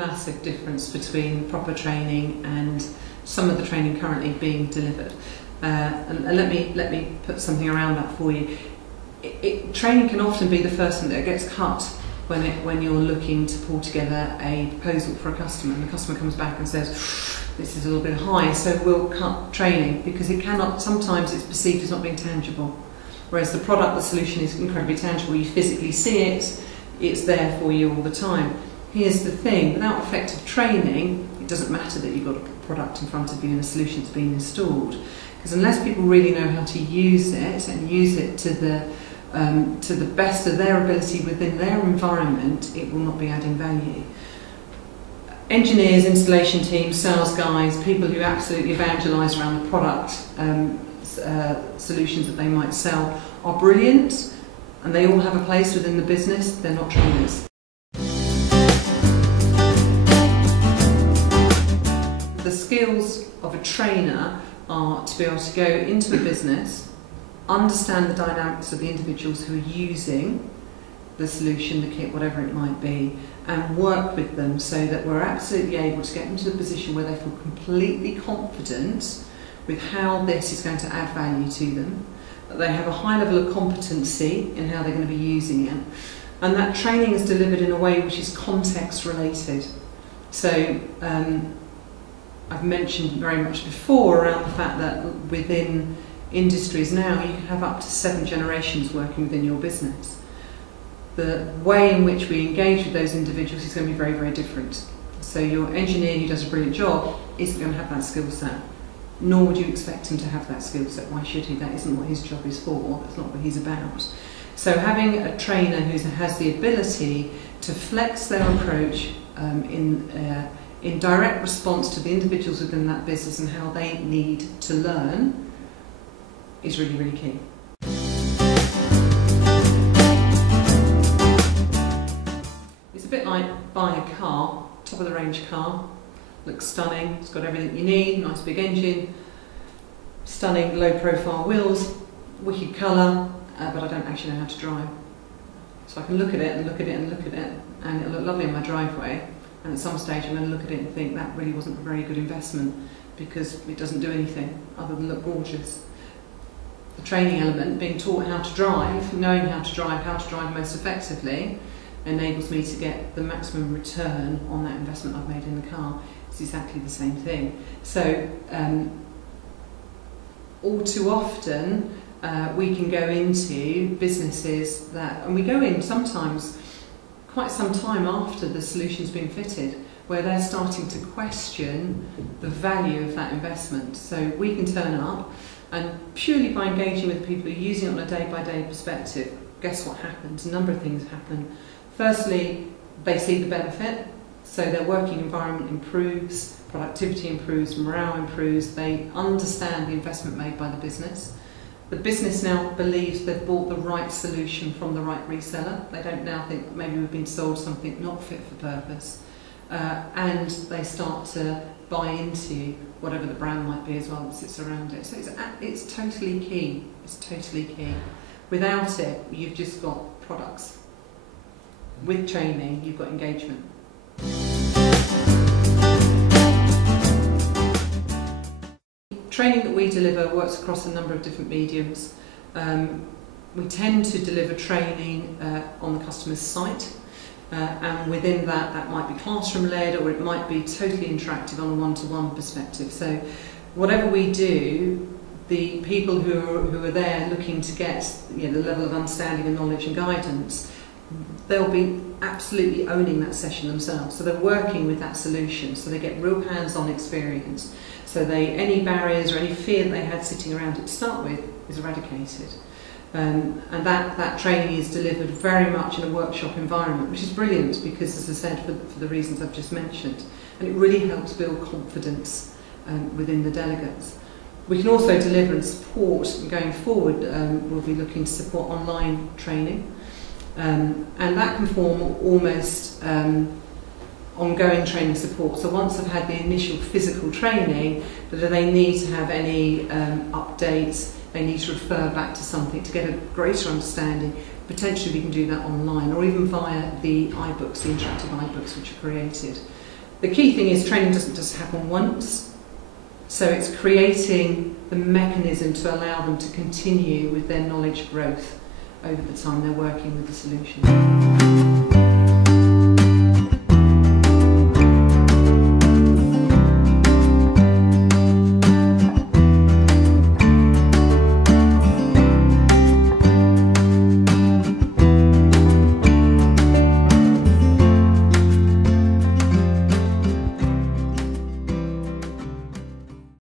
massive difference between proper training and some of the training currently being delivered. And let me put something around that for you. Training can often be the first thing that gets cut when you're looking to pull together a proposal for a customer, and the customer comes back and says, this is a little bit high, so we'll cut training, because it cannot, sometimes it's perceived as not being tangible. Whereas the product, the solution is incredibly tangible, you physically see it, it's there for you all the time. Here's the thing, without effective training, it doesn't matter that you've got a product in front of you and a solution that's been installed. Because unless people really know how to use it and use it to the best of their ability within their environment, it will not be adding value. Engineers, installation teams, sales guys, people who absolutely evangelise around the product solutions that they might sell are brilliant, and they all have a place within the business. They're not trainers. The skills of a trainer are to be able to go into a business, understand the dynamics of the individuals who are using the solution, the kit, whatever it might be, and work with them so that we're absolutely able to get them to the position where they feel completely confident with how this is going to add value to them, that they have a high level of competency in how they're going to be using it, and that training is delivered in a way which is context related. So I've mentioned very much before around the fact that within industries now you can have up to 7 generations working within your business. The way in which we engage with those individuals is going to be very, very different. So your engineer who does a brilliant job isn't going to have that skill set, nor would you expect him to have that skill set. Why should he? That isn't what his job is for, that's not what he's about. So having a trainer who has the ability to flex their approach in direct response to the individuals within that business and how they need to learn is really, really key. It's a bit like buying a car, top of the range car, looks stunning, it's got everything you need, nice big engine, stunning low profile wheels, wicked colour, but I don't actually know how to drive. So I can look at it and look at it and look at it, and it'll look lovely in my driveway, and at some stage I'm going to look at it and think that really wasn't a very good investment because it doesn't do anything other than look gorgeous. The training element, being taught how to drive, knowing how to drive most effectively, enables me to get the maximum return on that investment I've made in the car. It's exactly the same thing. So all too often we can go into businesses that, and we go in sometimes quite some time after the solution's been fitted, where they're starting to question the value of that investment. So we can turn up, and purely by engaging with people who are using it on a day-by-day perspective, guess what happens? A number of things happen. Firstly, they see the benefit, so their working environment improves, productivity improves, morale improves, they understand the investment made by the business. The business now believes they've bought the right solution from the right reseller. They don't now think maybe we've been sold something not fit for purpose. And they start to buy into whatever the brand might be as well that sits around it. So it's totally key. It's totally key. Without it, you've just got products. With training, you've got engagement. Training that we deliver works across a number of different mediums. We tend to deliver training on the customer's site, and within that, that might be classroom-led or it might be totally interactive on a one-to-one perspective. So whatever we do, the people who are there looking to get the level of understanding and knowledge and guidance, they'll be absolutely owning that session themselves. So they're working with that solution, so they get real hands-on experience. So any barriers or any fear that they had sitting around it to start with is eradicated. And that training is delivered very much in a workshop environment, which is brilliant because, as I said, for the reasons I've just mentioned, and it really helps build confidence within the delegates. We can also deliver and support, going forward, we'll be looking to support online training, and that can form almost ongoing training support. So once they've had the initial physical training, whether they need to have any updates, they need to refer back to something to get a greater understanding. Potentially we can do that online or even via the iBooks, the interactive iBooks which are created. The key thing is training doesn't just happen once, so it's creating the mechanism to allow them to continue with their knowledge growth over the time they're working with the solution.